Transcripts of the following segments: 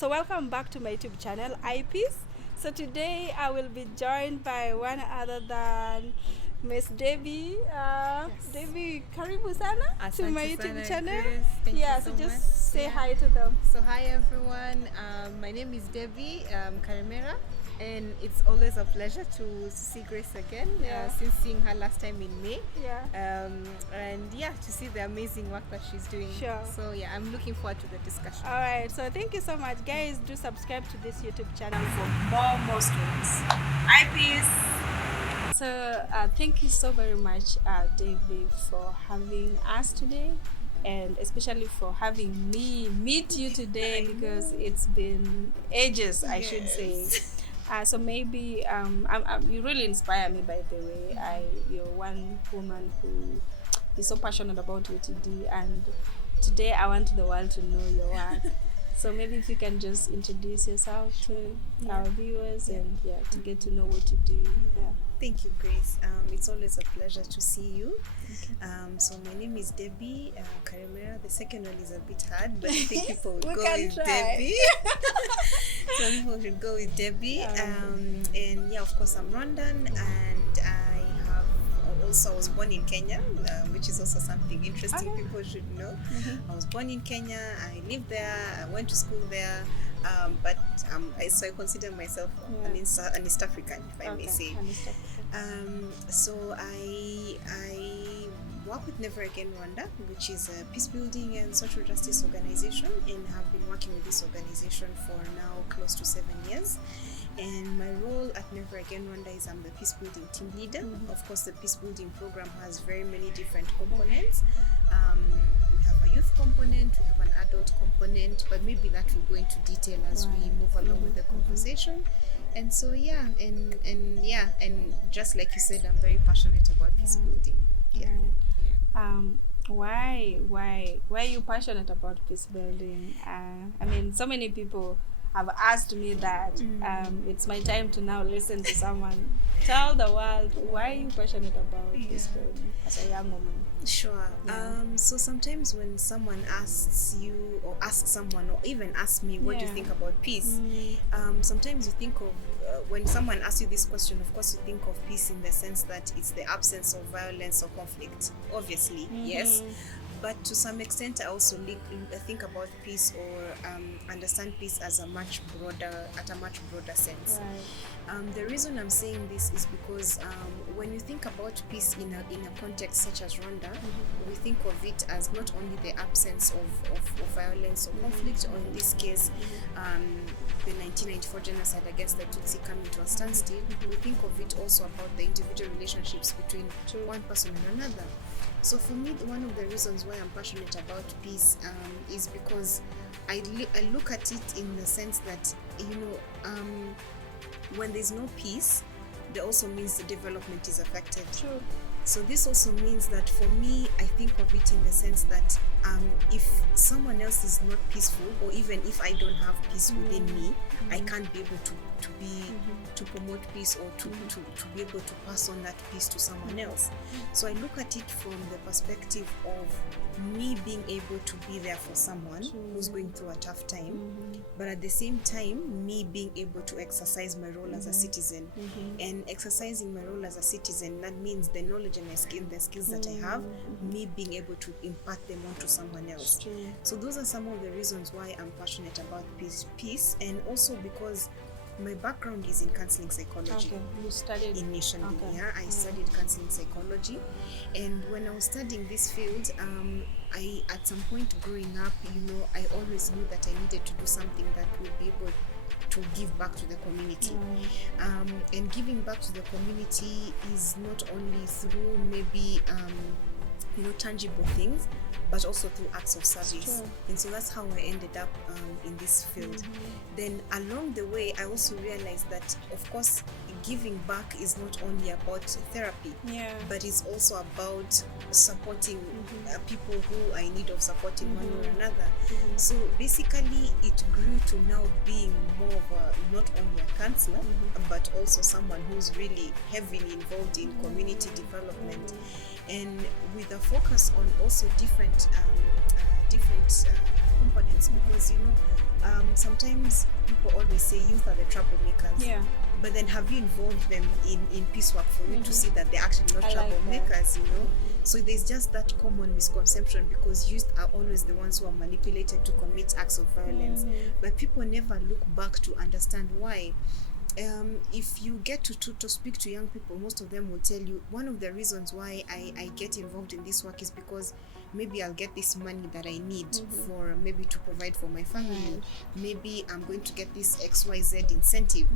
So welcome back to my YouTube channel, IPEACE. So today I will be joined by one other than Miss Debbie. Debbie, karibu sana to my YouTube channel. Grace. Thank you so so much. just say Yeah. hi to them. So hi everyone, my name is Debbie Karimera, and it's always a pleasure to see Grace again since seeing her last time in May. And to see the amazing work that she's doing. Sure. So I'm looking forward to the discussion. All right, so thank you so much, guys. Do subscribe to this YouTube channel for more stories. IPEACE. So thank you so very much, Debbie, for having us today, and especially for having me meet you today because it's been ages, I should say. So maybe you really inspire me, by the way. You're one woman who is so passionate about what you do, and today I want the world to know your work. So maybe if you can just introduce yourself to our viewers and to get to know what you do. Thank you, Grace. It's always a pleasure to see you. So my name is Debbie Karimera. The second one is a bit hard, but I think people would go with Debbie. Some people should go with Debbie. And of course, I'm Rwandan, and I was born in Kenya, which is also something interesting people should know. I was born in Kenya. I lived there. I went to school there. But so I consider myself an East African, if I may say. So I work with Never Again Rwanda, which is a peace building and social justice organization, and have been working with this organization for now close to 7 years. And my role at Never Again Rwanda is I'm the peace building team leader. Of course, the peace building program has very many different components. We have a youth component, we have an adult component, but maybe that will go into detail as we move along with the conversation. And so and just like you said, I'm very passionate about peace building. Why are you passionate about peace building? I mean, so many people have asked me that. It's my time to now listen to someone tell the world why are you passionate about peace building as a young woman. Sure. So sometimes when someone asks you or asks someone or even asks me what do you think about peace, sometimes you think of when someone asks you this question, of course you think of peace in the sense that it's the absence of violence or conflict, obviously. Yes, but to some extent I also think about peace or understand peace as a much broader sense. The reason I'm saying this is because when you think about peace in a context such as Rwanda, we think of it as not only the absence of violence or conflict, or in this case, the 1994 genocide against the Tutsi coming to a standstill. We think of it also about the individual relationships between one person and another. So for me, one of the reasons why I'm passionate about peace is because I look at it in the sense that, when there's no peace, that also means the development is affected. So this also means that for me, I think of it in the sense that if someone else is not peaceful, or even if I don't have peace within me, I can't be able to promote peace or to be able to pass on that peace to someone else. So I look at it from the perspective of me being able to be there for someone who's going through a tough time, but at the same time, me being able to exercise my role as a citizen. And exercising my role as a citizen, that means the knowledge and the skills that I have, me being able to impart them onto someone else. So those are some of the reasons why I'm passionate about peace, and also because my background is in counseling psychology. You studied initially. I studied counseling psychology, and when I was studying this field, I at some point growing up, I always knew that I needed to do something that would be able to give back to the community. And giving back to the community is not only through maybe tangible things, but also through acts of service. And so that's how I ended up in this field. Then along the way, I also realized that, of course, giving back is not only about therapy, but it's also about supporting people who are in need of supporting one or another. So basically, it grew to now being more of a, not only a counselor, but also someone who's really heavily involved in community development, and with a focus on also different components, because sometimes people always say youth are the troublemakers. Yeah. But then have you involved them in peace work for you to see that they're actually not troublemakers, you know? So there's just that common misconception because youth are always the ones who are manipulated to commit acts of violence. But people never look back to understand why. If you get to speak to young people, most of them will tell you one of the reasons why I get involved in this work is because maybe I'll get this money that I need for maybe to provide for my family. Maybe I'm going to get this XYZ incentive.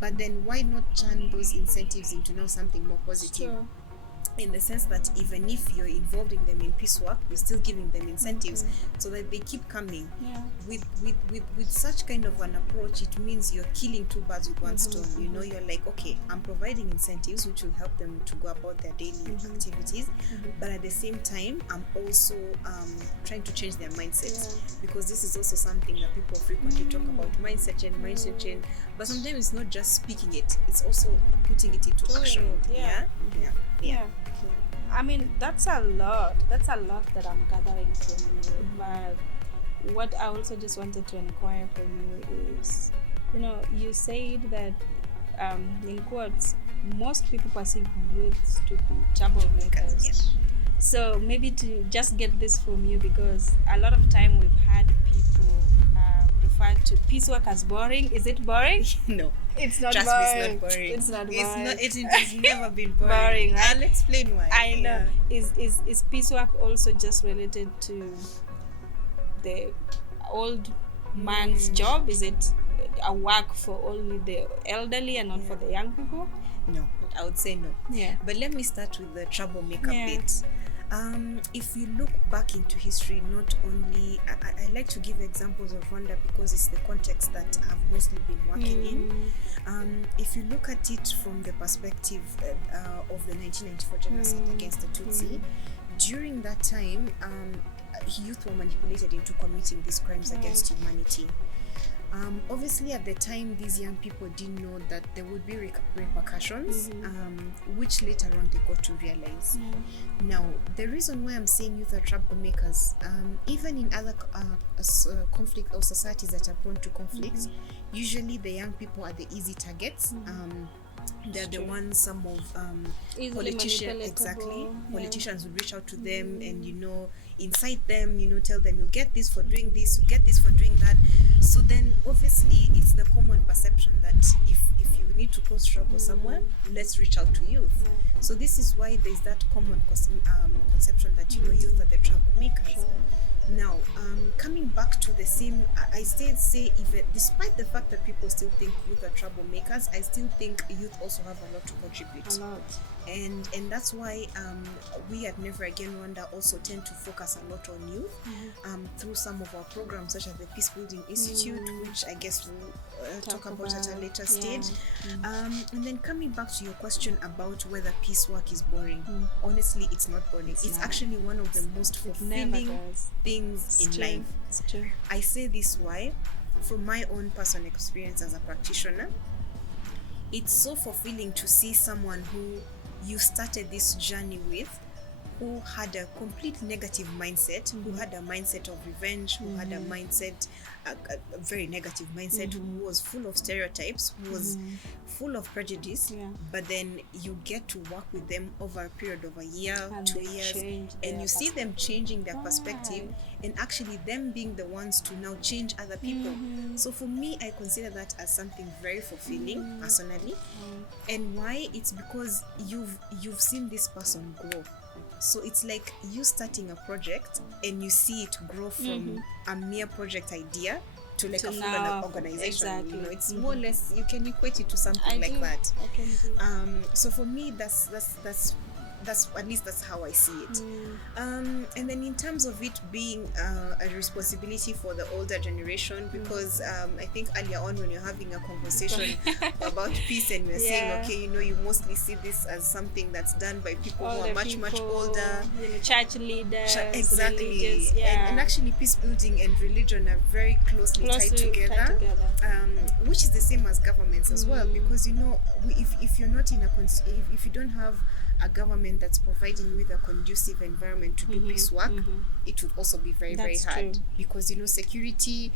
But then why not turn those incentives into now something more positive? Sure. In the sense that even if you're involving them in peace work, you're still giving them incentives so that they keep coming. Yeah. With such kind of an approach, it means you're killing two birds with one stone. You know, you're like, okay, I'm providing incentives which will help them to go about their daily activities, but at the same time, I'm also trying to change their mindset, because this is also something that people frequently talk about, mindset change. But sometimes it's not just speaking it; it's also putting it into action. Yeah. I mean, that's a lot that I'm gathering from you. But what I also just wanted to inquire from you is, you know, you said that in quotes, most people perceive youth to be troublemakers. Yeah. So maybe to just get this from you, because a lot of time we've had people refer to peace work as boring. Is it boring? No. It's not Trust boring. Me, it's not boring. It's not boring. It has never been boring. Boring, right? I'll explain why. I know. Is peace work also just related to the old man's job? Is it a work for only the elderly and not for the young people? No, I would say no. Yeah. But let me start with the troublemaker bit. If you look back into history, not only I like to give examples of Rwanda because it's the context that I've mostly been working in. If you look at it from the perspective of the 1994 genocide against the Tutsi, during that time, youth were manipulated into committing these crimes against humanity. Obviously, at the time, these young people didn't know that there would be repercussions, which later on they got to realize. Now, the reason why I'm saying youth are troublemakers, even in other conflict or societies that are prone to conflict, usually the young people are the easy targets. They're the ones some of politicians would reach out to them and, you know, incite them, you know, tell them you'll get this for doing this, you get this for doing that. So then obviously it's the common perception that if you need to cause trouble somewhere, let's reach out to youth. So this is why there's that common conception that, you know, youth are the troublemakers. Now, coming back to the same, I still say, even despite the fact that people still think youth are troublemakers, I still think youth also have a lot to contribute. A lot. And that's why we at Never Again Rwanda also tend to focus a lot on youth through some of our programs, such as the Peace Building Institute, which I guess we'll talk about at a later stage. And then coming back to your question about whether peace work is boring, honestly, it's not boring. It's actually one of the most fulfilling things in life. It's true. I say this why, from my own personal experience as a practitioner, it's so fulfilling to see someone who you started this journey with, who had a complete negative mindset, who had a mindset of revenge, who had a mindset, a very negative mindset, who was full of stereotypes, who was full of prejudice, but then you get to work with them over a period of a year, 2 years, and you see them changing their perspective, and actually them being the ones to now change other people. So for me, I consider that as something very fulfilling personally. And why? It's because you've seen this person grow. So it's like you starting a project and you see it grow from a mere project idea to like a full organization. Exactly. You know, it's more or less, you can equate it to something that. I can do. So for me, that's at least that's how I see it. And then in terms of it being a responsibility for the older generation, because I think earlier on when you're having a conversation about peace and you're saying, okay, you know, you mostly see this as something that's done by people who are much older, you know, church leaders, exactly, and actually peace building and religion are very closely tied together. Which is the same as governments as well, because, you know, if you're not in if you don't have a government that's providing you with a conducive environment to do peace work, it would also be very, very hard. True. Because, security,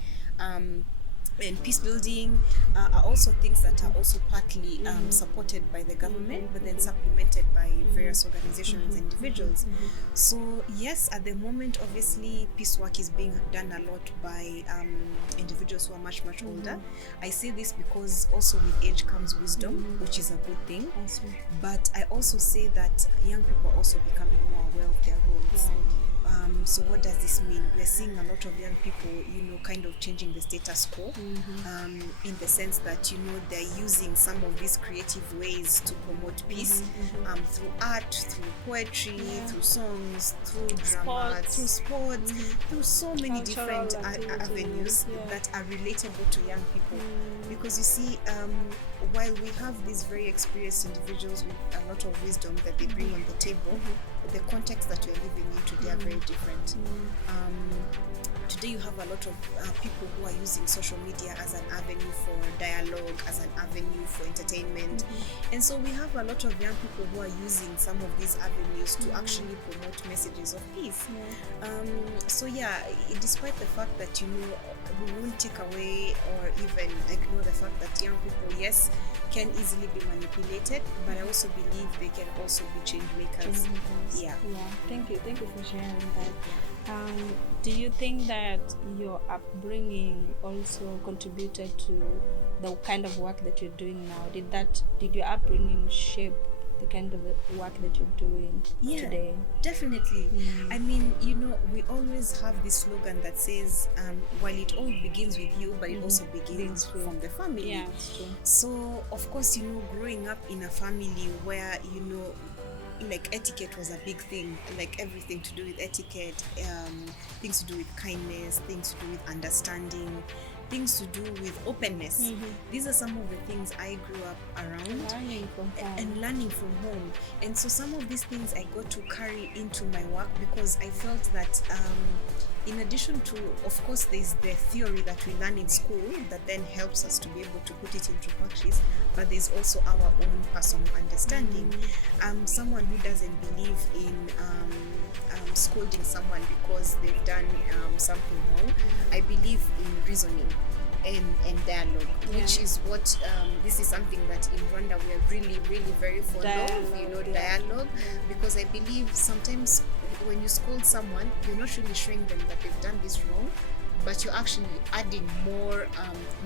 and peace building are also things that are also partly supported by the government, but then supplemented by various organizations and individuals. So yes, at the moment, obviously, peace work is being done a lot by individuals who are much, much older. I say this because also with age comes wisdom, which is a good thing. But I also say that young people are also becoming more aware of their roles. Right. So what does this mean? We're seeing a lot of young people, kind of changing the status quo, in the sense that, they're using some of these creative ways to promote peace, through art, through poetry, through songs, through drama, through sports, through so many different avenues that are relatable to young people. Because you see, while we have these very experienced individuals with a lot of wisdom that they bring on the table, the context that we're living in today are very different. Today you have a lot of people who are using social media as an avenue for dialogue, as an avenue for entertainment. And so we have a lot of young people who are using some of these avenues to actually promote messages of peace. So despite the fact that, we won't take away or even ignore the fact that young people, yes, can easily be manipulated, but I also believe they can also be change makers. Thank you for sharing that. Do you think that your upbringing also contributed to the kind of work that you're doing now? Did your upbringing shape the kind of work that you're doing today? Definitely. I mean, we always have this slogan that says, while it all begins with you, but it also begins from the family. Yeah, it's true. So, of course, growing up in a family where, like etiquette was a big thing, like everything to do with etiquette, things to do with kindness, things to do with understanding, things to do with openness. These are some of the things I grew up around and learning from home. And so some of these things I got to carry into my work because I felt that in addition to, of course, there's the theory that we learn in school that then helps us to be able to put it into practice, but there's also our own personal understanding. Someone who doesn't believe in scolding someone because they've done something wrong, I believe in reasoning and dialogue, which is what this is something that in Rwanda we are really, really very fond of, dialogue, because I believe sometimes when you scold someone, you're not really showing them that they've done this wrong, but you're actually adding more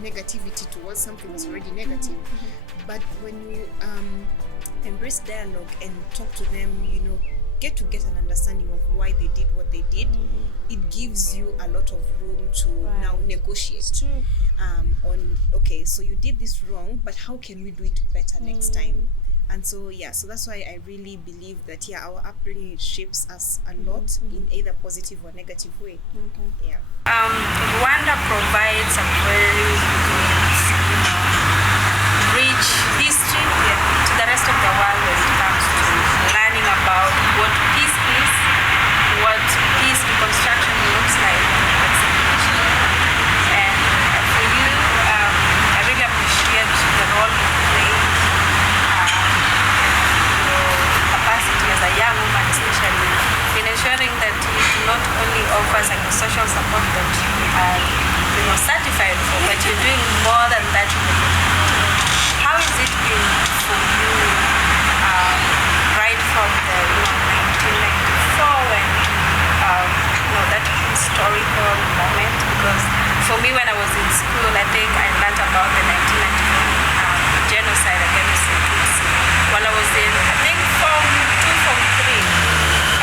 negativity towards something that's already negative. But when you embrace dialogue and talk to them, get an understanding of why they did what they did, it gives you a lot of room to now negotiate. It's true. Okay, so you did this wrong, but how can we do it better next time? And so that's why I really believe that our upbringing shapes us a lot in either positive or negative way. Rwanda provides a very rich history to the rest of the world when it comes to learning about what peace is, what peace reconstruction looks like, and for you, I really appreciate the role you play, your capacity as a young woman, especially in ensuring that you not only offer psychosocial support that you are certified for, but you're doing more than that. How has it been for you, right from the 1994 when that historical moment? Because for me, when I was in school, I think I learned about the 1994 genocide against the Tutsi while I was in, I think, Form 2, Form 3,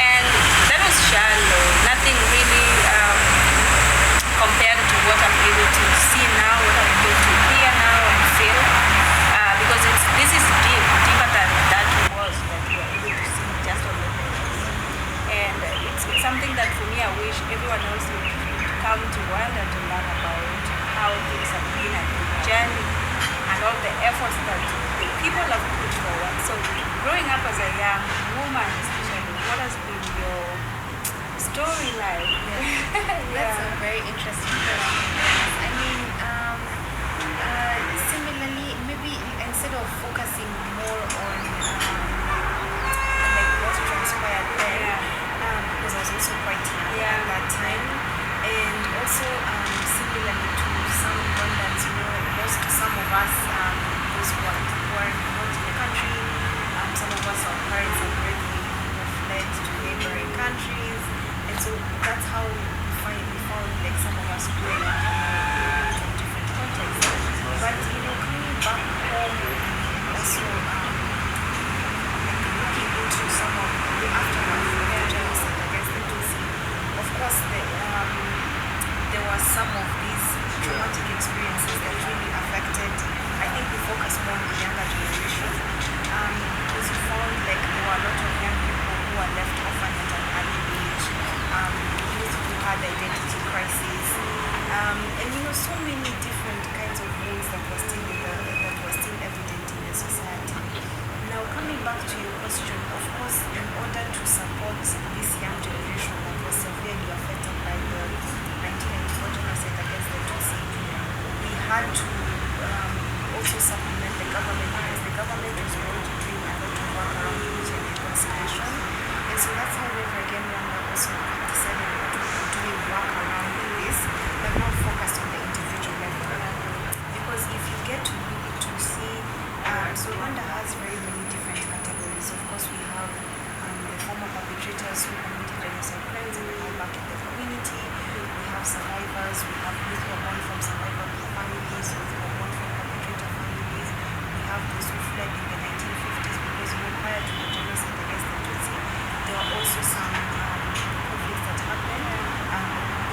and that was shallow, nothing really compared to what I'm able to see now, what I'm able to hear now and feel, because this is deeper than that was that we are able to see just on the pages. And it's something that for me I wish everyone else would come to Rwanda to learn about how things have been and the journey and all the efforts that the people have put forward. So growing up as a young woman especially, what has been your story like? That's a very interesting question. I mean, similarly, maybe instead of focusing more on inspired then, because I was also quite young at that time. And also, similarly to some Rwandans, some of us, those who are not in the country, some of us, our parents have already fled to neighboring countries, and so that's how we found like some of us growing up in different contexts. But coming back home, also looking into some of the aftermath of the genocide against the Tutsi. Of course, there were some of these traumatic experiences that really affected. I think we focus more on the younger generation, because we found like there were a lot of young people who were left orphaned at an early age, youth who had identity crises, and so many different kinds of wounds that were still evident in the society. Now, coming back to your question, of course, in order to support this young generation that was severely affected by the 1994 genocide against the Tutsi, we had to also supplement the government, because the government was going to doing a lot of work around unity and reconciliation. And so that's how Never Again Rwanda also decided to doing work around this, but not focused on the individual level. Because if you get to see, so Rwanda has very many different categories. Of course, we have the former perpetrators who committed genocide crimes and are back in the community. We have survivors. We have youth who are born from survivor families, youth who are born from perpetrator families. We have those who fled in the 1950s because prior to the genocide against the Tutsi, there were also some conflicts that happened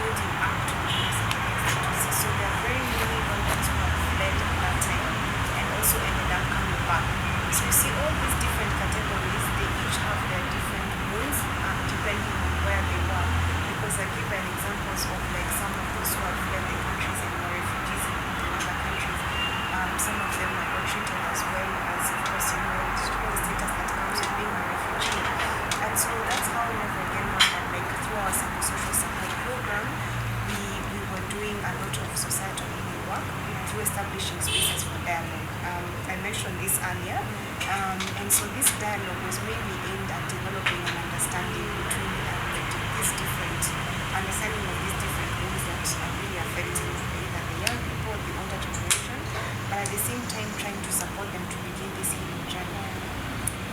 building up to the genocide against the Tutsi. So there are very many Rwandans who have fled at that time and also ended up coming back. So you see all these different categories, they each have their different wounds depending on where they were. Because I give an examples of like some of those who have fled the countries and were refugees in other countries. Some of them are not treated as well as, of course, the status that comes with being a refugee. And so that's how Never Again Rwanda, like through our social support program, we were doing a lot of societal healing work through establishing spaces for dialogue. I mentioned this earlier, and so this dialogue was mainly aimed at developing an understanding between these different understanding of these different things that are really affecting either the young people or the older generation, but at the same time trying to support them to begin this healing journey.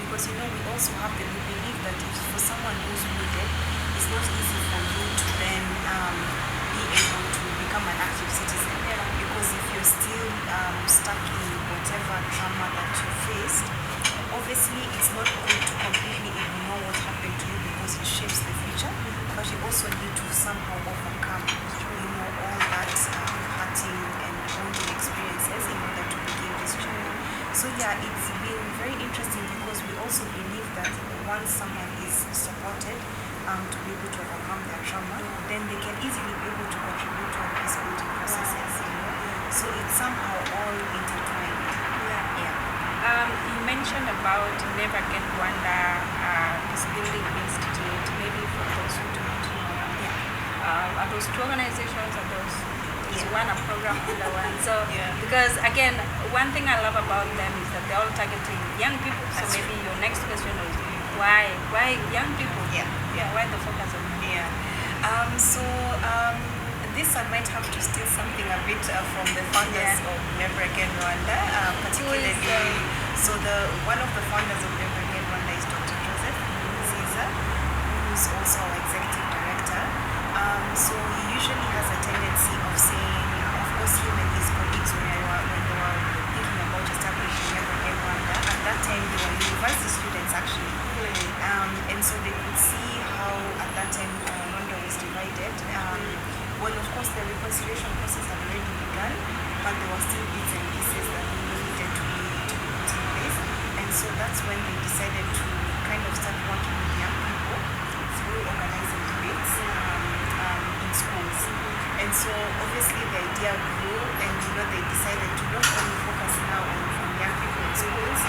Because we also have we believe that if for someone who's wounded, it's not easy for you to then be able to become an active citizen. Because if you're still stuck in whatever trauma that you faced, obviously it's not good to completely ignore what happened to you because it shapes the future, but you also need to somehow overcome all that hurting and wounding experiences in order to begin this journey. So it's been very interesting because we also believe that once someone is supported to be able to overcome their trauma, then they can easily be able to contribute to peace building processes. So it's somehow all intertwined. You mentioned about Never Again Rwanda, Peace Building Institute. Maybe for those who do not know, are those two organizations? Are those is one a program under one? So because again, one thing I love about them is that they're all targeting young people. So that's maybe your next question is why young people? Why the focus on them? This I might have to steal something a bit from the founders of Never Again Rwanda, particularly. So one of the founders of Never Again Rwanda is Dr. Joseph Caesar, who's also our executive director. So he usually has a tendency of saying, of course, him and his colleagues when they were thinking about establishing Never Again Rwanda, at that time they were university students actually, and so they could see how at that time Rwanda was divided. Well, of course, the reconciliation process had already begun, but there were still bits and pieces that needed to be put in place. And so that's when they decided to kind of start working with young people through organizing debates in schools. And so obviously the idea grew, and they decided to not only focus now on young people in schools,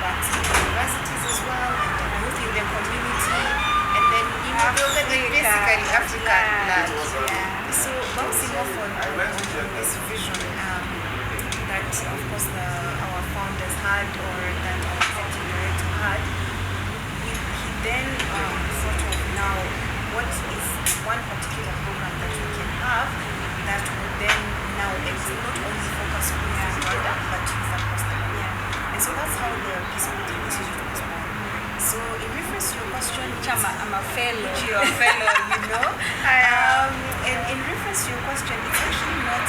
but in universities as well, and the youth in the community, and then basically African land. So bouncing off on this vision that of course our founders had, or that our executive director had, he then sort of now, what is one particular program that we can have that would then now not only focus on Rwanda, but youth across the world. And so that's how the Peacebuilding Institute was born. So in reference to your question, I'm a fellow. You're a fellow, you know. And in reference to your question, it's actually not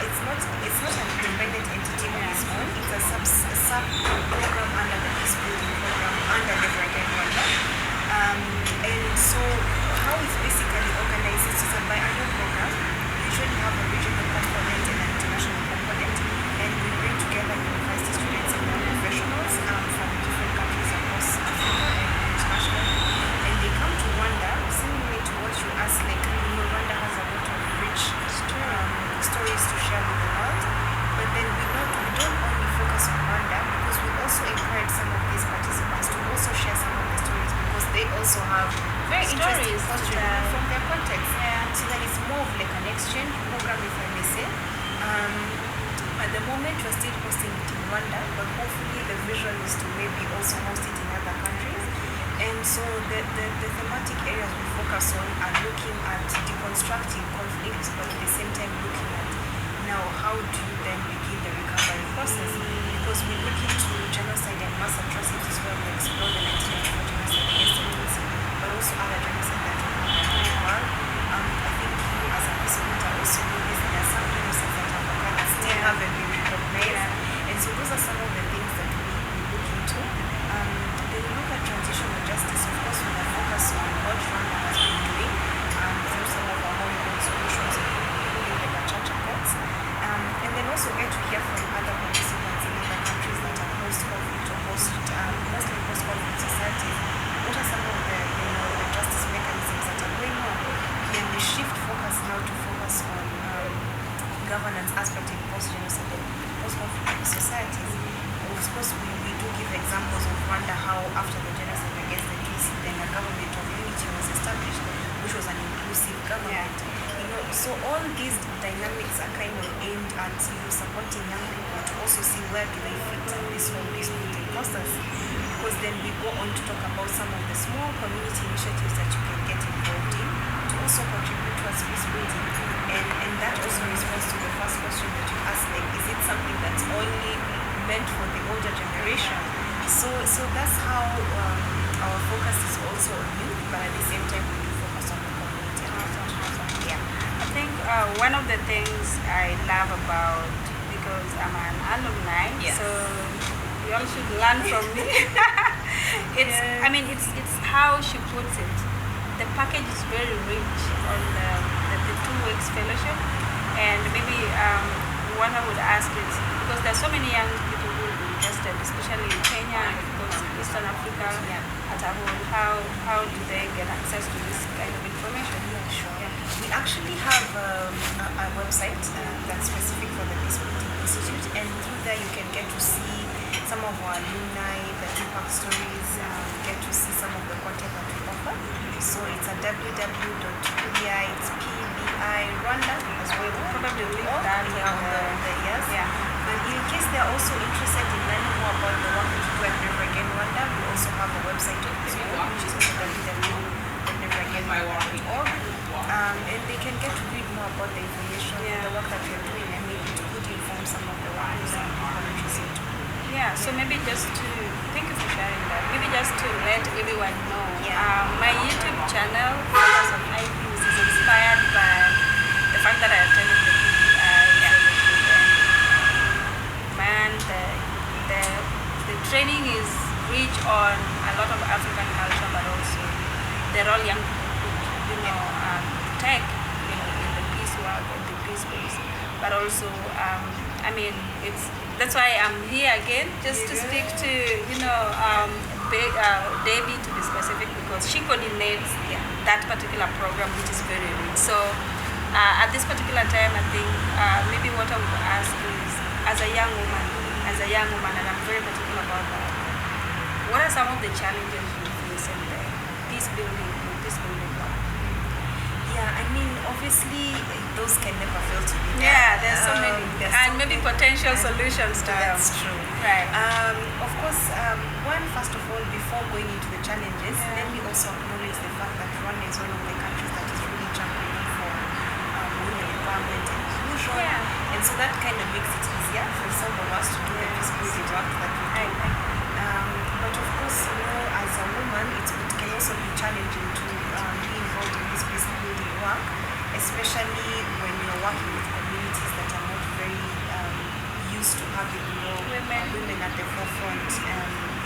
it's not an independent entity on its own. It's a sub program under the Peace Building program under the Rwanda. And so how it's basically organized is it's a biannual program. We usually have a regional component and an international component, and we bring together university students and professionals from different countries across Africa and internationally, and they come to Rwanda. Similarly to what you asked, like Rwanda has a lot of rich stories to share with the world, but then we don't only focus on Rwanda, because we also encourage some of these participants to also share some of the stories, because they also have very interesting history from their context. So that it's more of like an exchange program, if I may say. At the moment, we're still hosting it in Rwanda, but hopefully the vision is to maybe also host it in other countries. And so the thematic areas we focus on are looking at deconstructing conflicts, but at the same time looking at now how do you then begin the recovery process, because we look into genocide and mass atrocities where we explore the 1994 genocide against Tutsi, but also other genocide that happened in the world. I think you as a peacekeeper also know this, there are some genocides that have occurred that still haven't been recognized, and so those are some of the things that we look into. Then we look at transitional justice. Of course, we have focus on what Rwanda has been doing through some of our homegrown solutions, including the Gacaca courts, and then also get to hear from other participants in other countries that are post-conflict or mostly post-conflict societies. What are some of the the justice mechanisms that are going on? Then we shift focus now to focus on governance aspect in post-genocide and post-conflict societies. Of course, we do give examples of Rwanda, how after the genocide against the Tutsi, then a government of unity was established, which was an inclusive government. So all these dynamics are kind of aimed at supporting young people to also see where do they fit in this whole peace-building process. Because then we go on to talk about some of the small community initiatives that you can get involved in to also contribute towards peace-building. And that also responds to the first question that you asked, like, is it something that's only meant for the older generation? So that's how our focus is also on youth, but at the same time we do focus on the community. Yeah. I think one of the things I love about, because I'm an alumni, so you all should learn from me. It's how she puts it. The package is very rich on the 2 weeks fellowship, and maybe what I would ask is, because there are so many young people who will be interested, especially in Kenya, because Eastern Africa as a whole, how do they get access to this kind of information? We actually have a website that's specific for the Peacebuilding Institute, and through there you can get to see some of our alumni, the impact stories, get to see some of the content that we offer. So it's a www.PBI, it's PBI Rwanda as well. We'll probably link that But in case they're also interested in learning more about the work that we do at Never Again Rwanda, we also have a website which is www.neveragainrwanda.org. And they can get to read more about the information, the work that we're doing, and maybe to could inform some of the work that people interested in. So maybe just to, thank you for sharing that, maybe just to let everyone know, my YouTube channel, Focus on IPEACE, is inspired by the fact that I attended the PEACE and the training is rich on a lot of African culture, but also the role young people could take in the peace work and the peace space. But also, that's why I'm here again, just to speak to Debbie, to be specific, because she coordinates that particular program, which is very rich. So at this particular time, I think maybe what I would ask is, as a young woman, and I'm very particular about that, what are some of the challenges you face in the peace building work? Of obviously those can never fail to be there. Yeah, there's so many. And maybe potential solutions to them. That's true. Right. Of course, first of all, before going into the challenges, let me also acknowledge the fact that Rwanda is one of the countries that is really championing for women empowerment and inclusion. And so that kind of makes it easier for some of us to do the visibility work that we do. But of course, as a woman, it can also be challenging to be involved in this visibility work, especially when you're working with communities that are not very used to having women at the forefront,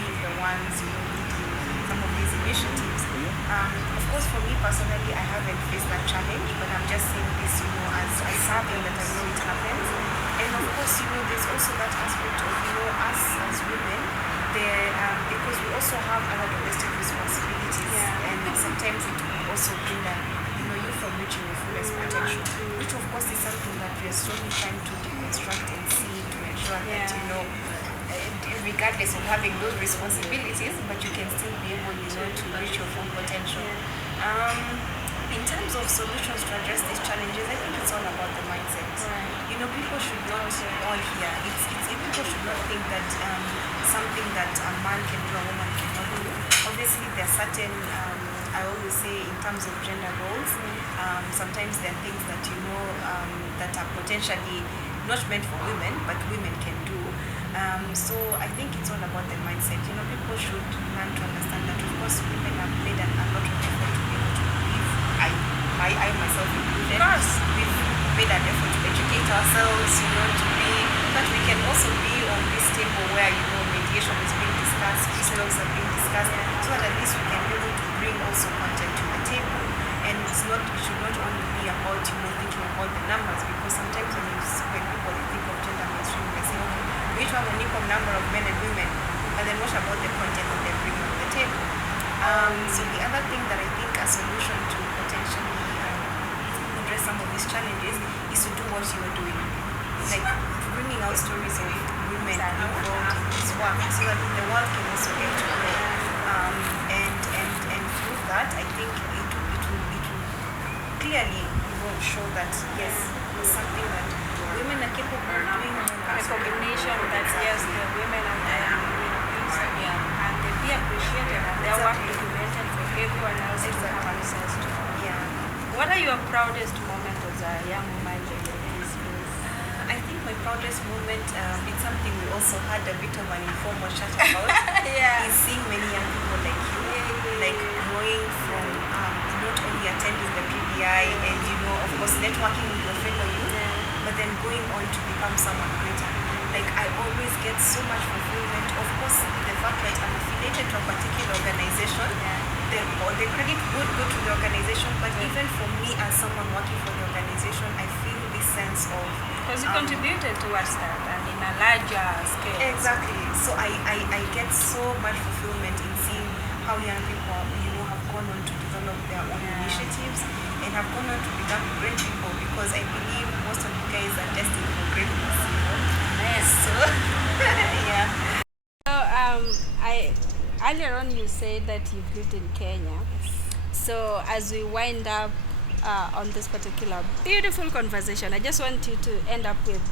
being the ones leading some of these initiatives. Of course, for me personally, I haven't faced that challenge, but I'm just saying this, as something that I know it happens. And of course, there's also that aspect of us as women, because we also have other domestic responsibilities, and sometimes it will also hinder you from reaching your fullest potential, which of course is something that we are slowly trying to deconstruct and see to ensure that regardless of having those responsibilities, but you can still be able to reach your full potential. In terms of solutions to address these challenges, I think it's all about the mindset. People should not all here. People should not think that something that a man can do, a woman cannot do. Obviously, there are certain, I always say, in terms of gender roles, sometimes there are things that that are potentially not meant for women, but women can do. So I think it's all about the mindset. People should learn to understand that, of course, women have made a lot of effort to be able to live. I myself included. Of course. We've made an effort to educate ourselves, but we can also be on this table where, mediation is being discussed, peace laws are being discussed, so that at least we can be able to bring also content to the table. And it should not only be about, thinking about the numbers, because sometimes when people think of gender mainstream, they say, okay, we need to have an equal number of men and women, but then what about the content that they're bringing on the table? So the other thing that I think a solution to potentially address some of these challenges is to do what you are doing, like bringing out stories of women involved in this work, so that the world can also get to know. And through that, I think it will clearly show that yes, it's something that women are capable of doing. A combination that yes, the women and and they be appreciated and their work documented for everyone else to have access to. What are your proudest moments as a young woman in this field? I think my proudest moment, it's something we also had a bit of an informal chat about, is seeing many young people like you, like going from not only attending the PBI and of course networking with your fellow youth, but then going on to become someone greater. Like I always get so much fulfillment. Of course, the fact that I'm affiliated to a particular organization, the credit would go to the organization, but even for me as someone working for the organization, I feel this sense of because you contributed towards that and in a larger scale. Exactly. So I get so much fulfillment in seeing how young people have gone on to develop their own initiatives and have gone on to become great people, because I believe most of you guys are destined for greatness. So I earlier on you said that you've lived in Kenya. So as we wind up on this particular beautiful conversation, I just want you to end up with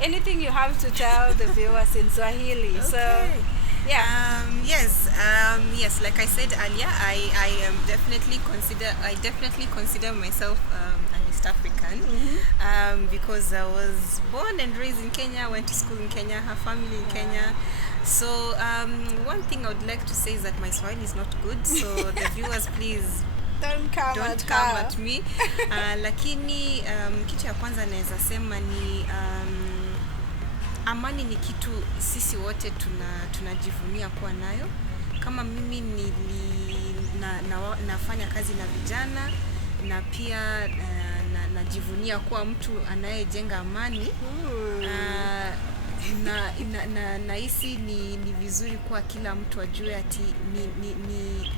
anything you have to tell the viewers in Swahili. Okay. So yes, like I said earlier, I definitely consider myself an East African, because I was born and raised in Kenya, went to school in Kenya, have family in Kenya. So one thing I would like to say is that my Swahili is not good, so the viewers please don't come at me. Lakini kitu ya kwanza naweza sema ni amani ni kitu sisi wote tunajivunia kuwa nayo. Kama mimi nafanya kazi na vijana na pia najivunia kuwa mtu anayejenga amani. Nahisi ni vizuri kwa kila mtu ajue ati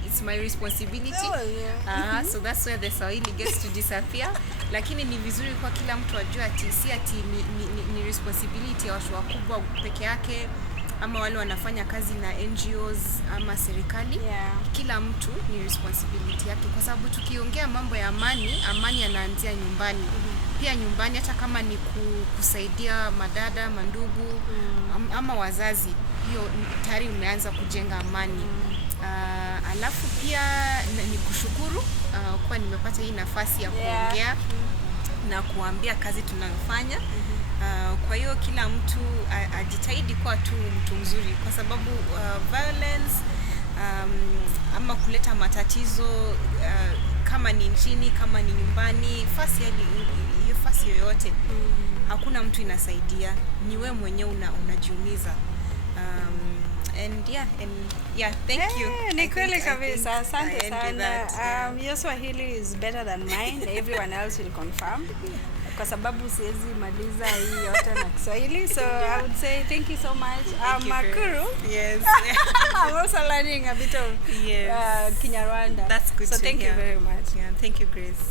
it's my responsibility. So that's where the Swahili gets to disappear. Lakini ni vizuri kwa kila mtu ajue ati si ati ni responsibility ya watu wakubwa peke yake, ama wale wanafanya kazi na NGOs ama serikali. Kila mtu ni responsibility yake, kwa sababu tukiongea mambo ya amani yanaanzia nyumbani. Pia nyumbani, hata kama ni kusaidia madada, mandugu ama wazazi, hiyo tayari umeanza kujenga amani. Alafu pia ni kushukuru kwa nimepata hii nafasi ya kuongea na kuambia kazi tunayofanya. Kwa hiyo kila mtu ajitahidi kuwa tu mtu mzuri, kwa sababu violence ama kuleta matatizo kama ni nchini, kama ni nyumbani, fasi yoyote, hakuna mtu inasaidia, ni wewe mwenyewe unajiumiza. And thank you. Ni kweli kabisa, asante sana. Your Swahili is better than mine. Everyone else will confirm. Kwa sababu siwezi maliza hii yote na Kiswahili, so I would say thank you so much. Makuru. Yes. I'm also learning a bit of Kinyarwanda. That's good. So thank you very much. Yeah, thank you, Grace.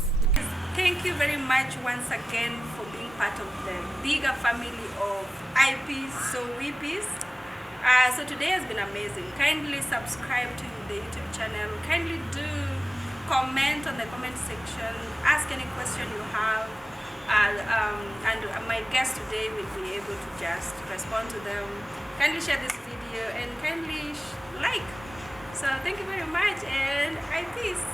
Thank you very much once again for being part of the bigger family of IPEACE, so we peace. So today has been amazing. Kindly subscribe to the YouTube channel. Kindly do comment on the comment section. Ask any question you have. And my guest today will be able to just respond to them. Kindly share this video and kindly like. So thank you very much, and IPEACE.